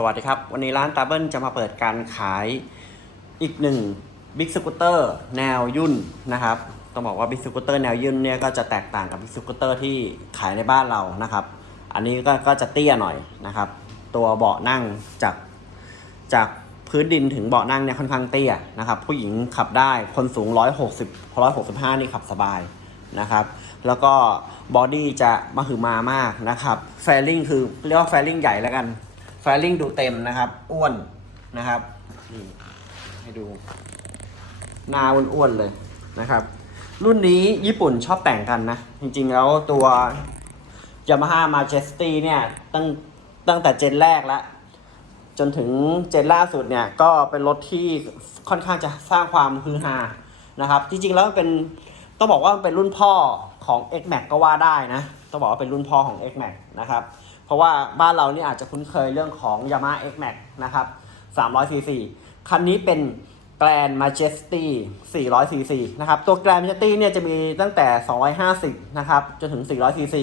สวัสดีครับ วันนี้ร้านตาเบิลจะมาเปิดการขายอีกหนึ่งบิ๊กสกูตเตอร์แนวยุ่นนะครับ ต้องบอกว่าบิ๊กสกูตเตอร์แนวยุ่นเนี่ยก็จะแตกต่างกับบิ๊กสกูตเตอร์ที่ขายในบ้านเรานะครับ อันนี้ก็ก็จะเตี้ยหน่อยนะครับ ตัวเบาะนั่งจากจากพื้นดินถึงเบาะนั่งเนี่ยค่อนข้างเตี้ยนะครับ ผู้หญิงขับได้คนสูง 160 165 นี่ขับสบายนะครับ แล้วก็บอดี้จะมาหือมามากนะครับ แฟลิงคือเรียกว่าแฟลิงใหญ่แล้วกัน แฟลิงดูเต็มนะครับ อ้วนนะครับนี่ให้ดูหน้าอ้วนๆเลยนะครับ รุ่นนี้ญี่ปุ่นชอบแต่งกันนะ จริงๆแล้วตัว Yamaha Majesty เนี่ยตั้งตั้งแต่เจนแรกแล้ว จนถึงเจนล่าสุดเนี่ย ก็เป็นรถที่ค่อนข้างจะสร้างความฮือฮานะครับ จริงๆแล้วเป็นต้องบอกว่าเป็นรุ่นพ่อของ X Max ก็ว่าได้นะ ต้องบอกว่าเป็นรุ่นพ่อของ X Max นะครับ เพราะว่าบ้านเรานี่อาจจะคุ้นเคยเรื่องของ Yamaha X Max นะครับ 300cc คันนี้เป็น Grand Majesty 400cc นะครับ ตัว Grand Majesty เนี่ยจะมีตั้งแต่ 250 นะครับ จนถึง 400cc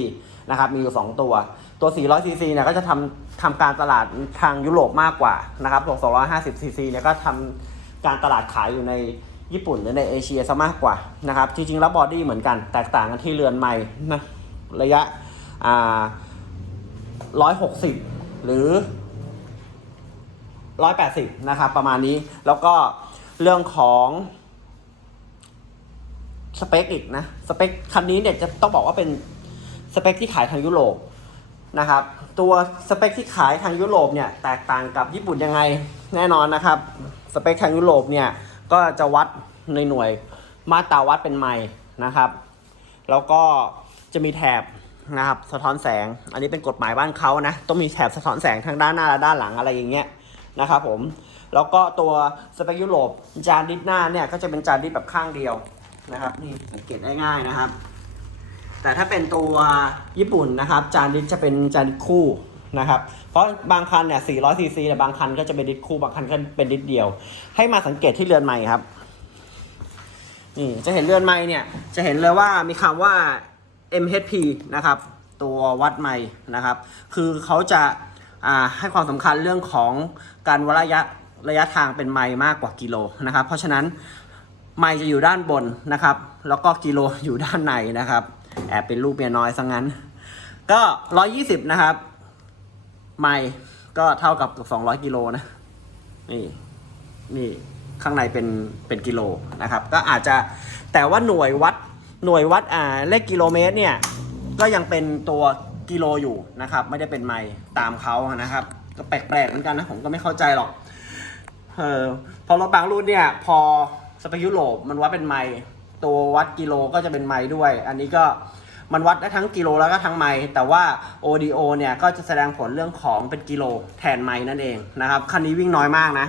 นะครับ มีอยู่ 2 ตัว ตัว 400cc เนี่ยก็จะทำทำการตลาดทางยุโรปมากกว่า นะครับตัว 250cc เนี่ยก็ทำการตลาดขายอยู่ในญี่ปุ่นหรือในเอเชียซะมากกว่า นะครับ จริงๆ แล้วบอดี้เหมือนกัน แตกต่างกันที่เรือนไม้นะ ระยะ อ่า 160หกสิบหรือ180นะครับประมาณนี้แล้วก็เรื่องของสเปคอีกนะสเปคคันนี้เนี่ยจะต้องบอกว่าเป็นสเปคที่ขายทางยุโรปนะครับ ตัวสเปคที่ขายทางยุโรปเนี่ยแตกต่างกับญี่ปุ่นยังไงแน่นอนนะครับ สเปคทางยุโรปเนี่ยก็จะวัดในหน่วยมาตราวัดเป็นไมล์นะครับ แล้วก็จะมีแถบ นะครับ สะท้อนแสง อันนี้เป็นกฎหมายบ้านเขานะ ต้องมีแถบสะท้อนแสงทางด้านหน้าและด้านหลังอะไรอย่างเงี้ยนะครับผม แล้วก็ตัวสเปคยุโรปจานดิสหน้าเนี่ยก็จะเป็นจานดิสแบบข้างเดียวนะครับ นี่สังเกตได้ง่ายนะครับ แต่ถ้าเป็นตัวญี่ปุ่นนะครับ จานดิสจะเป็นจานดิสคู่นะครับ เพราะบางคันเนี่ย 400 ซีซีแต่บางคันก็จะเป็นดิสคู่ บางคันก็เป็นดิสเดียว ให้มาสังเกตที่เรือนไม้ครับ นี่จะเห็นเรือนไม้เนี่ย จะเห็นเลยว่ามีคำว่า MHP นะครับตัววัดไม้นะครับ คือเขาจะาให้ความสำคัญเรื่องของการวัดระยะระยะทางเป็นไมล์มากกว่ากิโลนะครับ เพราะฉะนั้นไมล์จะอยู่ด้านบนนะครับ แล้วก็กิโลอยู่ด้านในนะครับ แอบเป็นรูปเมียน้อยซะงั้น ก็ 120 นะครับ ไมล์ก็เท่ากับกือบ200 กิโลนะ นี่ นี่ข้างในเป็นเป็นกิโลนะครับ ก็อาจจะแต่ว่าหน่วยวัด หน่วยวัดอ่าเลขกิโลเมตรเนี่ย ก็ยังเป็นตัวกิโลอยู่นะครับ ไม่ได้เป็นไมล์ตามเขานะครับ ก็แปลกๆเหมือนกันนะผมก็ไม่เข้าใจหรอกเออพอรถบางรุ่นเนี่ย พอสเปคยุโรปมันวัดเป็นไมล์ตัววัดกิโลก็จะเป็นไมล์ด้วย อันนี้ก็มันวัดได้ทั้งกิโลแล้วก็ทั้งไมล์แต่ว่า ODO เนี่ยก็จะแสดงผลเรื่องของเป็นกิโลแทนไมล์นั่นเองนะครับคันนี้วิ่งน้อยมากนะ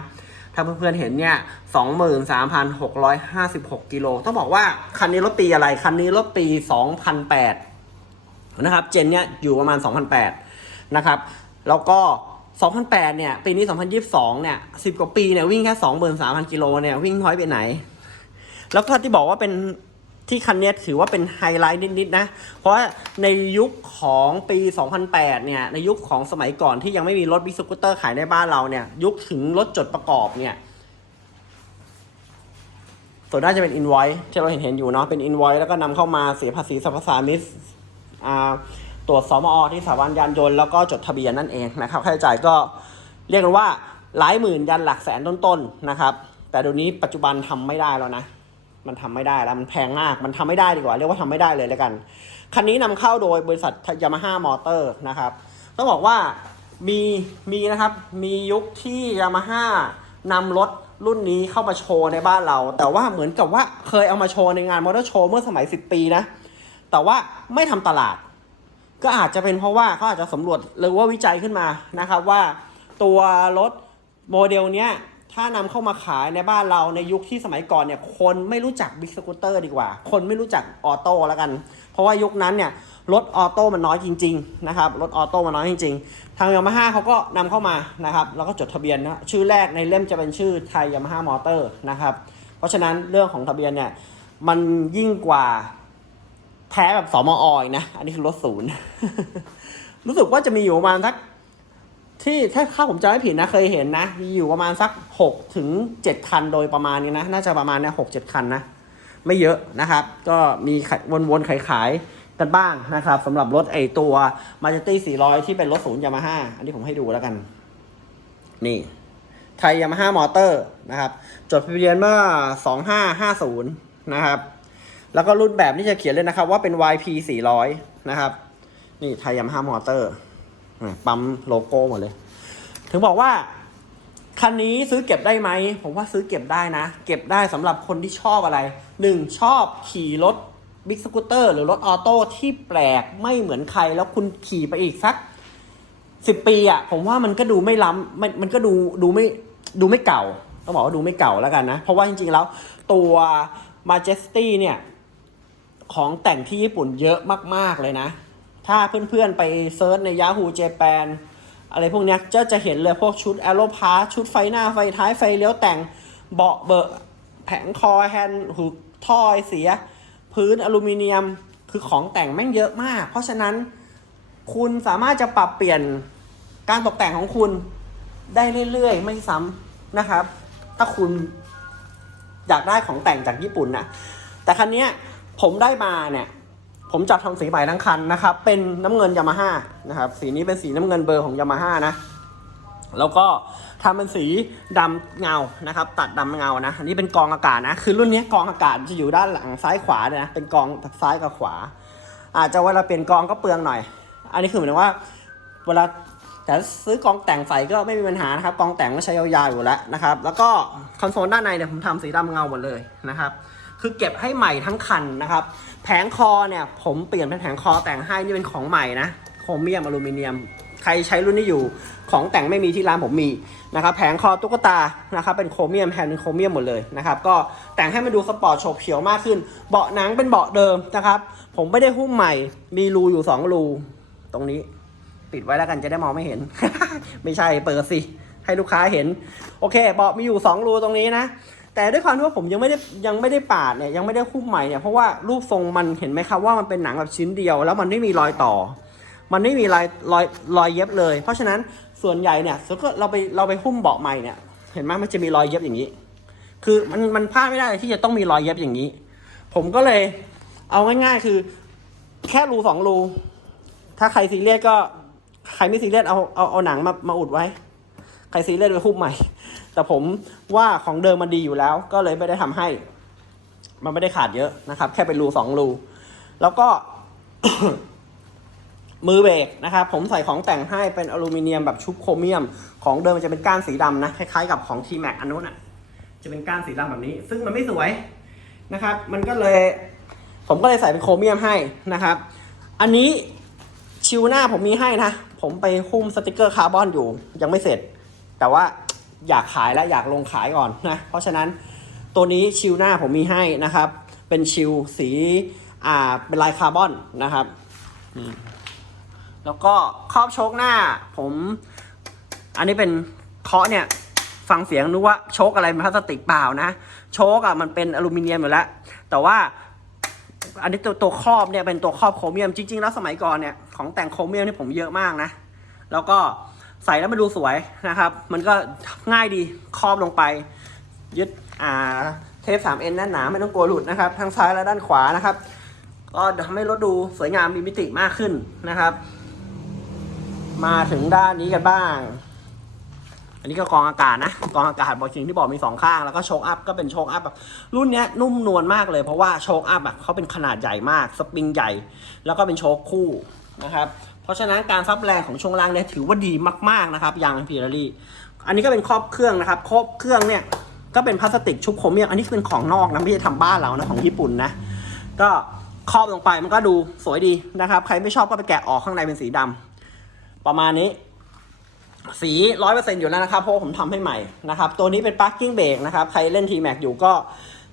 ถ้าเพื่อนๆเห็นเนี่ย23,656กิโล ต้องบอกว่าคันนี้รถปีอะไร คันนี้รถปี2008นะครับ เจนเนี่ยอยู่ประมาณ2008นะครับ แล้วก็2008เนี่ย ปีนี้ 2022 เนี่ย 10 กว่าปีเนี่ย วิ่งแค่ 23,000 กิโลเนี่ย วิ่งน้อยไปไหน แล้วก็ที่บอกว่าเป็น ที่คันนี้ถือว่าเป็นไฮไลท์นิดๆนะ เพราะว่าในยุคของปี 2008 เนี่ย ในยุคของสมัยก่อนที่ยังไม่มีรถบิ๊กสกูตเตอร์ขายในบ้านเราเนี่ย ยุคถึงรถจดประกอบเนี่ยส่วนน่าจะเป็นอินไว e ที่เราเห็นเห็นอยู่เนาะ เป็นอินไว e แล้วก็นำเข้ามาเสียภาษีสรรพสามิตตรวจสมอที่สถาบันยานยนต์แล้วก็จดทะเบียนนั่นเองนะครับ ค่าใช้จ่ายก็เรียกกันว่าหลายหมื่นยันหลักแสนต้นๆนะครับ แต่เดี๋ยวนี้ปัจจุบันทำไม่ได้แล้วนะ มันทำไม่ได้แล้วมันแพงมากมันทำไม่ได้ดีกว่า เรียกว่าทำไม่ได้เลยแล้วกัน คันนี้นำเข้าโดยบริษัทยามาฮ่ามอเตอร์นะครับ ต้องบอกว่ามีมีนะครับมียุคที่ยามาฮ่านำรถรุ่นนี้เข้ามาโชว์ในบ้านเรา แต่ว่าเหมือนกับว่าเคยเอามาโชว์ในงานมอเตอร์โชว์เมื่อสมัย 10 ปีนะ แต่ว่าไม่ทำตลาด ก็อาจจะเป็นเพราะว่าเขาอาจจะสำรวจหรือว่าวิจัยขึ้นมานะครับว่าตัวรถโมเดลเนี้ย ถ้านำเข้ามาขายในบ้านเราในยุคที่สมัยก่อนเนี่ย คนไม่รู้จักบิ๊กสกูตเตอร์ดีกว่า คนไม่รู้จักออโต้แล้วกัน เพราะว่ายุคนั้นเนี่ยรถออโต้มันน้อยจริง ๆ นะครับรถออโต้มันน้อยจริง ๆ ทางยามาฮ่าเขาก็นำเข้ามานะครับแล้วก็จดทะเบียนนะชื่อแรกในเล่มจะเป็นชื่อไทยยามาฮ่ามอเตอร์นะครับ เพราะฉะนั้นเรื่องของทะเบียนเนี่ยมันยิ่งกว่าแท้แบบสมออยนะ อันนี้คือรถศูนย์ รู้สึกว่าจะมีอยู่ประมาณสัก ที่ถ้าถ้าผมจำไม่ผิดนะเคยเห็นนะมีอยู่ประมาณสักหกถึงเจ็ดคันโดยประมาณนี้นะ น่าจะประมาณเนี้ยหกเจ็ดคันนะ ไม่เยอะนะครับ ก็มีวนๆขายๆกันบ้างนะครับสำหรับรถไอตัว m a j e s t y 400 ที่เป็นรถศูนย์ยามาฮ่าอันนี้ผมให้ดูแล้วกัน นี่ไทยยามาฮ่ามอเตอร์นะครับ จดทะเบียนเมื่อ 2550 นะครับ แล้วก็รุ่นแบบนี่จะเขียนเลยนะครับ ว่าเป็น YP 400 นะครับ นี่ไทยยามาฮ่ามอเตอร์ ปั๊มโลโก้หมดเลย ถึงบอกว่า คันนี้ซื้อเก็บได้ไหม ผมว่าซื้อเก็บได้นะ เก็บได้สำหรับคนที่ชอบอะไรหนึ่งชอบขี่รถบิ๊กสกูตเตอร์หรือรถออโต้ที่แปลกไม่เหมือนใคร แล้วคุณขี่ไปอีกสักสิบปีอะผมว่ามันก็ดูไม่ล้ำมันมันก็ดูดูไม่ดูไม่เก่า ต้องบอกว่าดูไม่เก่าแล้วกันนะ เพราะว่าจริงๆแล้วตัว Majesty เนี่ย ของแต่งที่ญี่ปุ่นเยอะมากๆเลยนะ ถ้าเพื่อนๆไปเซิร์ชใน Yahoo Japan อะไรพวกนี้จะจะเห็นเลยพวกชุด a e r o p a s ชุดไฟหน้าไฟท้ายไฟเลี้ยวแต่งเบาะเบอะแผงคอแฮนด์หูท่อไอเสีย พื้นอลูมิเนียมคือของแต่งแม่งเยอะมาก เพราะฉะนั้นคุณสามารถจะปรับเปลี่ยนการตกแต่งของคุณได้เรื่อยๆ ไม่ซ้ำนะครับ ถ้าคุณอยากได้ของแต่งจากญี่ปุ่นนะแต่คันนี้ผมได้มาเนี่ย ผมจับทำสีใหม่ทั้งคันนะครับ เป็นน้ำเงินยามาฮ่านะครับ สีนี้เป็นสีน้ำเงินเบอร์ของยามาฮ่านะ แล้วก็ทำเป็นสีดำเงานะครับ ตัดดำเงานะ อันนี้เป็นกองอากาศนะ คือรุ่นนี้กองอากาศจะอยู่ด้านหลังซ้ายขวาเลยนะ เป็นกองซ้ายกับขวา อาจจะเวลาเปลี่ยนกองก็เปลืองหน่อย อันนี้คือหมายถึงว่า เวลาแต่ซื้อกองแต่งใส่ก็ไม่มีปัญหานะครับ กองแต่งก็ใช้ยาวๆอยู่แล้วนะครับ แล้วก็คอนโซลด้านในเนี่ยผมทำสีดำเงาหมดเลยนะครับ คือเก็บให้ใหม่ทั้งคันนะครับ แผงคอเนี่ยผมเปลี่ยนเป็นแผงคอแต่งให้นี่เป็นของใหม่นะโครเมียมอลูมิเนียม ใครใช้รุ่นนี้อยู่ของแต่งไม่มีที่ร้านผมมีนะครับแผงคอตุ๊กตานะครับเป็นโครเมียมแฮนด์เป็นโครเมียมหมดเลยนะครับก็แต่งให้มันดูสปอร์ตโฉบเฉียวมากขึ้น เบาะหนังเป็นเบาะเดิมนะครับผมไม่ได้หุ้มใหม่ มีรูอยู่สองรูตรงนี้ ปิดไว้แล้วกันจะได้มองไม่เห็น ไม่ใช่เปิดสิให้ลูกค้าเห็น โอเคเบาะมีอยู่สองรูตรงนี้นะ แต่ด้วยความที่ว่าผมยังไม่ได้ยังไม่ได้ปาดเนี่ยยังไม่ได้หุ้มใหม่เนี่ยเพราะว่ารูปทรงมันเห็นไหมครับว่ามันเป็นหนังแบบชิ้นเดียว แล้วมันไม่มีรอยต่อ มันไม่มีรอยรอยรอยเย็บเลย เพราะฉะนั้นส่วนใหญ่เนี่ยสมมติเราไปเราไปหุ้มเบาะใหม่เนี่ยเห็นไหมมันจะมีรอยเย็บอย่างนี้ คือมันมันพลาดไม่ได้ที่จะต้องมีรอยเย็บอย่างนี้ ผมก็เลยเอาง่ายๆ คือ แค่รูสองรูถ้าใครซีเรียสก็ใครไม่ซีเรียสเอาเอาเอาหนังมามาอุดไว้ ใครซีเรียสไปหุ้มใหม่ แต่ผมว่าของเดิมมันดีอยู่แล้ว ก็เลยไม่ได้ทำให้ มันไม่ได้ขาดเยอะนะครับ แค่เป็นรูสองรู แล้วก็ มือเบรกนะครับ ผมใส่ของแต่งให้เป็นอลูมิเนียมแบบชุบโครเมียม ของเดิมมันจะเป็นก้านสีดำนะ คล้ายๆกับของ T Max อันนู้นอะ จะเป็นก้านสีดำแบบนี้ ซึ่งมันไม่สวยนะครับ มันก็เลย ผมก็เลยใส่เป็นโครเมียมให้นะครับ อันนี้ชิวหน้าผมมีให้นะ ผมไปหุ้มสติกเกอร์คาร์บอนอยู่ ยังไม่เสร็จ แต่ว่า อยากขายและอยากลงขายก่อนนะเพราะฉะนั้นตัวนี้ชิวหน้าผมมีให้นะครับ เป็นชิวสีอ่าเป็นลายคาร์บอนนะครับแล้วก็ครอบโชคหน้าผม อันนี้เป็นเคาะเนี่ยฟังเสียงนึกว่าโชคอะไรเป็นพลาสติกเปล่านะโชคอะมันเป็นอลูมิเนียมอยู่แล้ว แต่ว่าอันนี้ตัวตัวครอบเนี่ยเป็นตัวครอบโครเมียมจริงๆ แล้วสมัยก่อนเนี่ยของแต่งโครเมียมนี่ผมเยอะมากนะ แล้วก็ ใส่แล้วมันดูสวยนะครับ มันก็ง่ายดีครอบลงไป ยึดอ่าเทป 3N แน่นหนาไม่ต้องกลัวหลุดนะครับ ทั้งซ้ายและด้านขวานะครับ ก็ทำให้รถดูสวยงามมีมิติมากขึ้นนะครับ มาถึงด้านนี้กันบ้าง อันนี้ก็กองอากาศนะ กองอากาศบอกจริงที่บอกมีสองข้าง แล้วก็โชคอัพก็เป็นโชคอัพแบบรุ่นนี้นุ่มนวลมากเลยเพราะว่าโชคอัพอะเขาเป็นขนาดใหญ่มาก สปริงใหญ่ แล้วก็เป็นโชคคู่นะครับ เพราะฉะนั้นการซับแรงของช่วงล่างเนี่ยถือว่าดีมากๆนะครับยางพีรารี่อันนี้ก็เป็นครอบเครื่องนะครับ ครอบเครื่องเนี่ยก็เป็นพลาสติกชุบโครเมียมอันนี้เป็นของนอกนะไม่ใช่ทำบ้านเรานะของญี่ปุ่นนะก็ครอบลงไปมันก็ดูสวยดีนะครับ ใครไม่ชอบก็ไปแกะออกข้างในเป็นสีดำประมาณนี้ สีร้อยเปอร์เซ็นต์อยู่แล้วนะครับเพราะผมทำให้ใหม่นะครับ ตัวนี้เป็น parking brake นะครับ ใครเล่น T Max อยู่ก็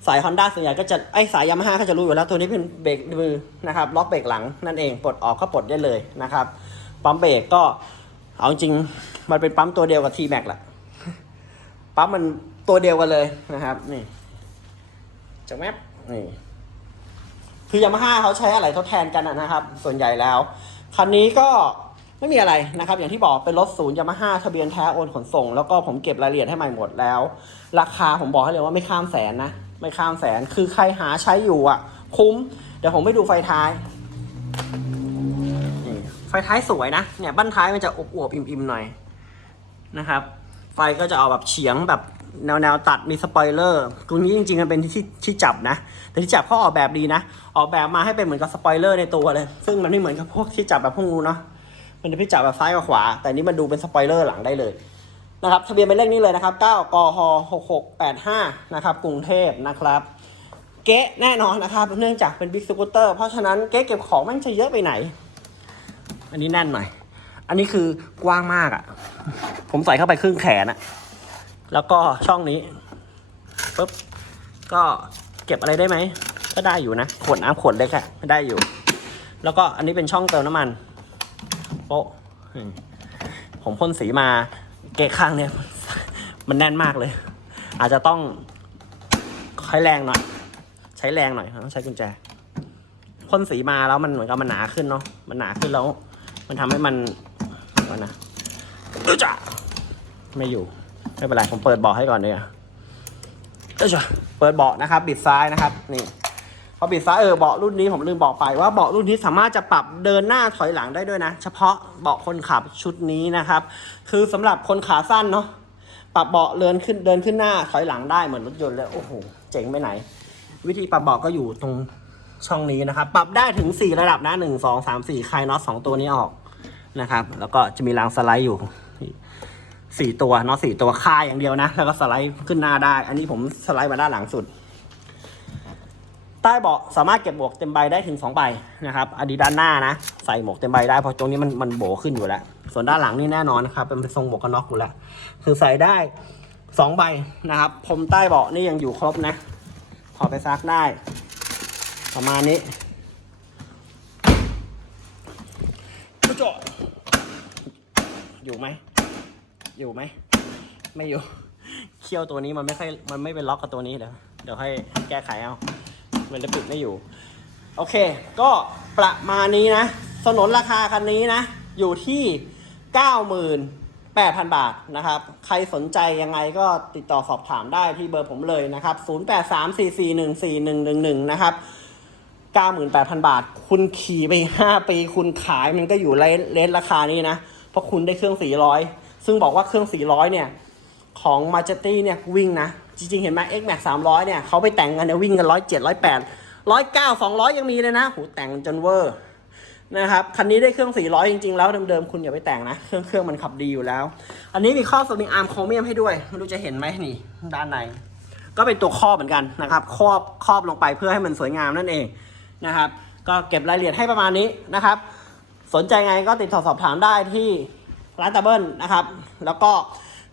สาย Honda ส่วนใหญ่ก็จะไอสาย Yamaha ก็จะรู้อยู่แล้วตัวนี้เป็นเบรกมือนะครับล็อกเบรกหลังนั่นเองปลดออกก็ปลดได้เลยนะครับปั๊มเบรกก็เอาจริงมันเป็นปั๊มตัวเดียวกับ T Max แหละปั๊มมันตัวเดียวกันเลยนะครับนี่จะแมปนี่คือยามาฮ่าเขาใช้อะไรทดแทนกันนะครับ ส่วนใหญ่แล้ว คันนี้ก็ไม่มีอะไรนะครับ อย่างที่บอกเป็นรถศูนย์ยามาฮ่าทะเบียนแท้โอนขนส่ง แล้วก็ผมเก็บรายละเอียดให้ใหม่หมดแล้ว ราคาผมบอกให้เลยว่าไม่ข้ามแสนนะ ไม่ข้ามแสน คือใครหาใช้อยู่อะ คุ้ม เดี๋ยวผมไปดูไฟท้ายนี่ไฟท้ายสวยนะ เนี่ยบั้นท้ายมันจะอบอวบๆอิ่มๆหน่อยนะครับ ไฟก็จะเอาแบบเฉียงแบบแนวแนวตัดมีสปอยเลอร์ตรงนี้จริงๆมันเป็นที่ที่จับนะ แต่ที่จับเขาออกแบบดีนะ ออกแบบมาให้เป็นเหมือนกับสปอยเลอร์ในตัวเลย ซึ่งมันไม่เหมือนกับพวกที่จับแบบพวกนู้นเนาะ มันจะพิจับแบบซ้ายกับขวา แต่นี้มันดูเป็นสปอยเลอร์หลังได้เลย นะครับทะเบียนเป็นเลขนี้เลยนะครับ 9กฮ6685 นะครับ กรุงเทพนะครับ เก๊แน่นอนนะครับ เนื่องจากเป็นบิ๊กสกูตเตอร์เพราะฉะนั้นเก๊เก็บของมันจะเยอะไปไหน อันนี้แน่นหน่อย อันนี้คือกว้างมากอะ่ะ ผมใส่เข้าไปครึ่งแขนอะแล้วก็ช่องนี้ปุ๊บก็เก็บอะไรได้ไหม ก็ได้อยู่นะ ขวดน้ำขวดเล็กอะได้อยู่ แล้วก็อันนี้เป็นช่องเติมน้ำมันโป๊ะอืมผมพ่นสีมา เกะข้างเนี่ย มันแน่นมากเลย อาจจะต้องใช้แรงหน่อย ใช้แรงหน่อยต้องใช้กุญแจพ่นสีมาแล้วมันเหมือนกับมันหนาขึ้นเนาะมันหนาขึ้นแล้ว มันทำให้มันวก่อนนะอึ๊จ้ะไม่อยู่ไม่เป็นไรผมเปิดเบาะให้ก่อนเลยอะอึ๊จ้ะเปิดเบาะนะครับ บิดซ้ายนะครับ นี่ อบิดซ้ายเออเบาะรุ่นนี้ผมลืมบอกไปว่าเบาะรุ่นนี้สามารถจะปรับเดินหน้าถอยหลังได้ด้วยนะ เฉพาะเบาะคนขับชุดนี้นะครับ คือสำหรับคนขาสั้นเนาะปรับเบาะเดินขึ้นเดินขึ้นหน้าถอยหลังได้เหมือนรถยนต์เลยโอ้โหเจ๋งไปไหน วิธีปรับเบาะก็อยู่ตรงช่องนี้นะครับ ปรับได้ถึง 4 ระดับนะ1 2 3 4คลายน็อต2ตัวนี้ออกนะครับ แล้วก็จะมีรางสไลด์อยู่สี่ตัวน็อตสี่ตัวคลายอย่างเดียวนะ แล้วก็สไลด์ขึ้นหน้าได้ อันนี้ผมสไลด์มาด้านหลังสุด ใต้เบาะสามารถเก็บหมวกเต็มใบได้ถึง2ใบนะครับอดีด้านหน้านะใส่หมวกเต็มใบได้เพราะตรงนี้มันมันโบขึ้นอยู่แล้ว ส่วนด้านหลังนี่แน่นอนนะครับเป็นทรงหมวกกันน็อกอยู่แล้วคือใส่ได้2ใบนะครับพรมใต้เบาะนี่ยังอยู่ครบนะถอดไปซักได้ ประมาณนี้จอดอยู่ไหมอยู่ไหมไม่อยู่เคี่ยวตัวนี้มันไม่ค่อยมันไม่เป็นล็อกกับตัวนี้เดี๋ยวเดี๋ยวให้แก้ไขเอา มันจะปิดไม่อยู่ โอเค ก็ประมาณนี้นะ สนนราคาคันนี้นะ อยู่ที่ 98,000 บาทนะครับ ใครสนใจยังไงก็ติดต่อสอบถามได้ที่เบอร์ผมเลยนะครับ 0834414111 นะครับ98,000 บาท คุณขี่ไป 5 ปี คุณขายมันก็อยู่เลนราคานี้นะ เพราะคุณได้เครื่อง 400 ซึ่งบอกว่าเครื่อง 400 เนี่ย ของ m a j e t i เนี่ยวิ่งนะ จริงๆ เห็นไหม X Max 300 เนี่ยเขาไปแต่งกันเนี่ยวิ่งกัน 107 108 109 200 ยังมีเลยนะโหแต่งจนเวอร์นะครับ คันนี้ได้เครื่อง 400 จริงๆ แล้วเดิมๆ คุณอย่าไปแต่งนะ เครื่องเครื่องมันขับดีอยู่แล้ว อันนี้มีข้อสวิงอาร์มโครเมียมให้ด้วยไม่รู้จะเห็นไหมนี่ ด้านใน ก็เป็นตัวครอบเหมือนกันนะครับครอบครอบลงไปเพื่อให้มันสวยงามนั่นเองนะครับ ก็เก็บรายละเอียดให้ประมาณนี้นะครับ สนใจไงก็ติดต่อสอบถามได้ที่ร้านตาเบิลนะครับ แล้วก็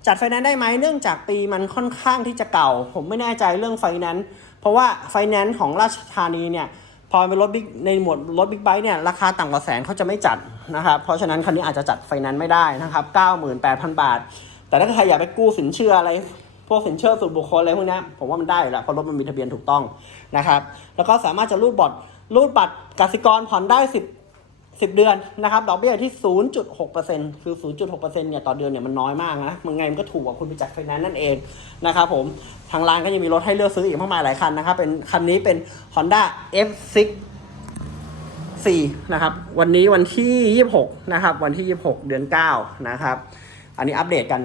จัดไฟแนนซ์ได้ไหมเนื่องจากปีมันค่อนข้างที่จะเก่า ผมไม่แน่ใจเรื่องไฟแนนซ์เพราะว่าไฟแนนซ์ของราชธานีเนี่ยพอเป็นรถบิ๊กในหมวดรถบิ๊กไบค์เนี่ยราคาต่ำกว่าแสนเขาจะไม่จัดนะครับเพราะฉะนั้นคันนี้อาจจะจัดไฟแนนซ์ไม่ได้นะครับ98,000 บาท แต่ถ้าใครอยากไปกู้สินเชื่ออะไรพวกสินเชื่อส่วนบุคคลอะไรพวกนี้ผมว่ามันได้แล้วเพราะรถมันมีทะเบียนถูกต้องนะครับแล้วก็สามารถจะรูดบอดรูดบัตรกสิกรผ่อนได้ 10 10 เดือนนะครับดอกเบี้ยที่ 0.6%คือ 0.6%เนี่ยต่อเดือนเนี่ยมันน้อยมากนะมันไงมันก็ถูกกว่าคุณไปจัดไฟแนนซ์นั่นเองนะครับผมทางร้านก็ยังมีรถให้เลือกซื้ออีกมากมายหลายคันนะครับเป็นคันนี้เป็น Honda F6 4นะครับวันนี้วันที่ 26นะครับวันที่ 26 เดือน 9 นะครับ อันนี้อัปเดตกัน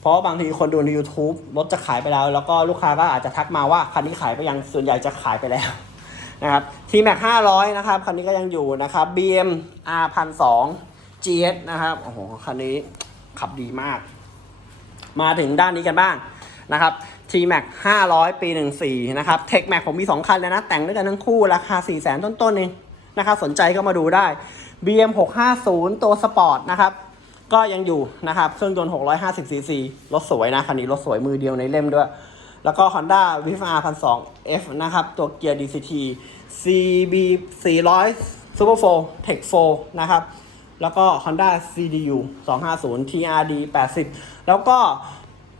เพราะบางทีคนดูใน YouTube รถจะขายไปแล้ว แล้วก็ลูกค้าก็อาจจะทักมาว่าคันนี้ขายไปยังส่วนใหญ่จะขายไปแล้ว นะครับ T Max 500 นะครับ คันนี้ก็ยังอยู่นะครับ BM R 1,200 GS นะครับ โอ้โห คันนี้ขับดีมาก มาถึงด้านนี้กันบ้างนะครับ T Max 500 ปี 14 นะครับ Tech Max ผมมี 2 คันแล้วนะ แต่งด้วยกันทั้งคู่ ราคา 4 0 0 0 0 0 ต้นๆเองนะครับ สนใจก็มาดูได้ BM 650 ตัวสปอร์ตนะครับก็ยังอยู่นะครับ เครื่องยนต์ 650 cc รถสวยนะ คันนี้รถสวยมือเดียวในเล่มด้วย แล้วก็ Honda w i f R 1,200 F นะครับ ตัวเกียร์ DCT CB 400 Super 4 Tech 4นะครับ แล้วก็ Honda CDU 250 TRD 80 แล้วก็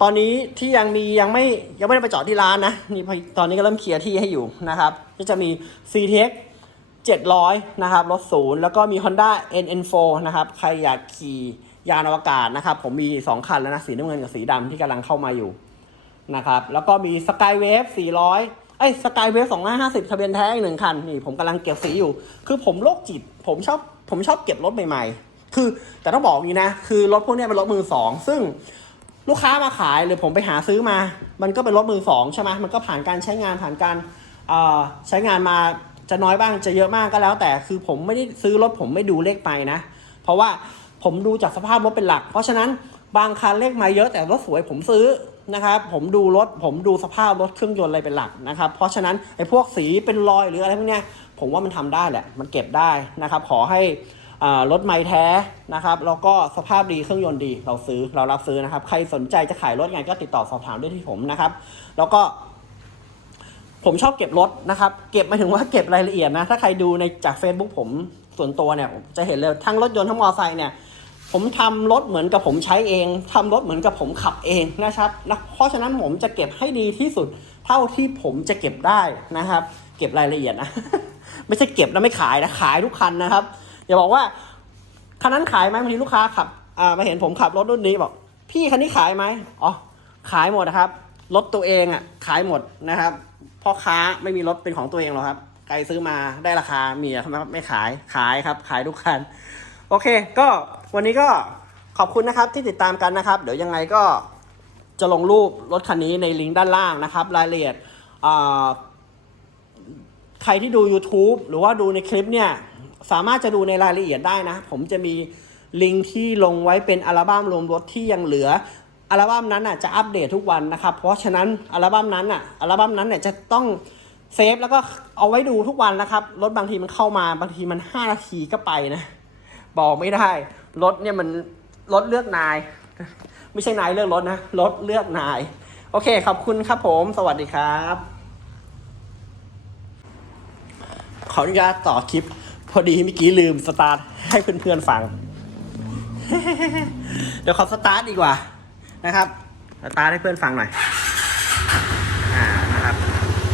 ตอนนี้ที่ยังมียังไม่ยังไม่ได้ไปจอดที่ร้านนะนี่พอตอนนี้ก็เริ่มเคลียร์ที่ให้อยู่นะครับก็จะมี CTX 700 นะครับ รถศูนย์แล้วก็มี Honda NN4 นะครับ ใครอยากขี่ยานอวกาศนะครับ ผมมี 2 คันแล้วนะ สีน้ำเงินกับสีดำที่กำลังเข้ามาอยู่ นะครับ แล้วก็มี Skywave 400เอ้ย Skywave 250ทะเบียนแท้อีกหนึ่งคัน นี่ผมกำลังเก็บสีอยู่ คือผมโรคจิต ผมชอบ ผมชอบเก็บรถใหม่ๆ คือแต่ต้องบอกนี้นะ คือรถพวกนี้เป็นรถมือสองซึ่งลูกค้ามาขายหรือผมไปหาซื้อมา มันก็เป็นรถมือสองใช่ไหมมันก็ผ่านการใช้งานผ่านการใช้งานมาจะน้อยบ้างจะเยอะมากก็แล้ว แต่คือผมไม่ได้ซื้อรถผมไม่ดูเลขไปนะ เพราะว่าผมดูจากสภาพรถเป็นหลัก เพราะฉะนั้นบางคันเลขมาเยอะแต่รถสวยผมซื้อ นะครับผมดูรถผมดูสภาพรถเครื่องยนต์อะไรเป็นหลักนะครับเพราะฉะนั้นไอ้พวกสีเป็นรอยหรืออะไรพวกเนี้ยผมว่ามันทำได้แหละ มันเก็บได้นะครับขอให้รถไม่แท้นะครับแล้วก็สภาพดีเครื่องยนต์ดีเราซื้อเรารับซื้อนะครับ ใครสนใจจะขายรถไงก็ติดต่อสอบถามได้ที่ผมนะครับ แล้วก็ ผมชอบเก็บรถนะครับ เก็บมาถึงว่าเก็บรายละเอียดนะ ถ้าใครดูในจาก Facebook ผมส่วนตัวเนี่ยจะเห็นเลยทั้งรถยนต์ทั้งมอเตอร์ไซค์เนี่ย ผมทำรถเหมือนกับผมใช้เองทำรถเหมือนกับผมขับเองนะครับเพราะฉะนั้นผมจะเก็บให้ดีที่สุด เท่าที่ผมจะเก็บได้นะครับ เก็บรายละเอียดนะไม่ใช่เก็บแล้วไม่ขายนะขายทุกคันนะครับอย่าบอกว่าคันนั้นขายไหมบางทีลูกค้าขับอ่ามาเห็นผมขับรถรุ่นนี้บอก พี่คันนี้ขายไหมอ๋อขายหมดนะครับรถตัวเองอะขายหมดนะครับพ่อค้าไม่มีรถเป็นของตัวเองหรอกครับใครซื้อมาได้ราคาเมีอะทำไมไม่ขายขายครับ ขายทุกคัน โอเค ก็วันนี้ก็ขอบคุณนะครับที่ติดตามกันนะครับ เดี๋ยวยังไงก็จะลงรูปรถคันนี้ในลิงก์ด้านล่างนะครับ รายละเอียดใครที่ดู YouTube หรือว่าดูในคลิปเนี่ย สามารถจะดูในรายละเอียดได้นะ ผมจะมีลิงก์ที่ลงไว้เป็นอัลบั้มรวมรถที่ยังเหลืออัลบั้มนั้นอะจะอัปเดตทุกวันนะครับ เพราะฉะนั้นอัลบั้มนั้นอะอัลบั้มนั้นเนี่ยจะต้องเซฟแล้วก็เอาไว้ดูทุกวันนะครับ รถบางทีมันเข้ามาบางทีมัน 5 นาทีก็ไปนะ บอกไม่ได้ รถเนี่ยมันรถเลือกนาย ไม่ใช่นายเลือกรถนะ รถเลือกนาย โอเค ขอบคุณครับผม สวัสดีครับ ขออนุญาตต่อคลิป พอดีเมื่อกี้ลืมสตาร์ทให้เพื่อนๆฟัง เดี๋ยวขอสตาร์ทดีกว่านะครับ สตาร์ทให้เพื่อนฟังหน่อย อ่า นะครับ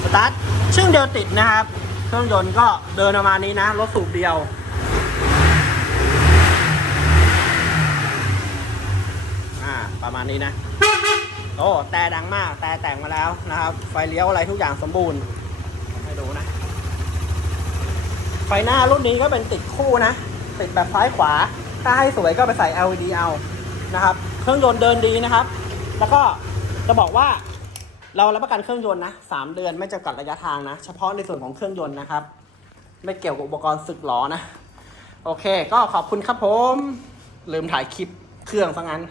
สตาร์ทชึ่งเดียวติดนะครับ เครื่องยนต์ก็เดินประมาณนี้นะ รถสูบเดียว อ่า ประมา ณนี้นะ โอ้แต่ดังมากแต่แต่งมาแล้วนะครับ ไฟเลี้ยวอะไรทุกอย่างสมบูรณ์ให้ดูนะ ไฟหน้ารุ่นนี้ก็เป็นติดคู่นะ ติดแบบซ้ายขวา ถ้าให้สวยก็ไปใส่ LED เอานะครับ เครื่องยนต์เดินดีนะครับ แล้วก็จะบอกว่าเรารับประกันเครื่องยนต์นะสามเดือนไม่จำกัดระยะทางนะ เฉพาะในส่วนของเครื่องยนต์นะครับ ไม่เกี่ยวกับอุปกรณ์สึกหรอนะ โอเค ก็ขอบคุณครับผม ลืมถ่ายคลิปเครื่องซะงั้น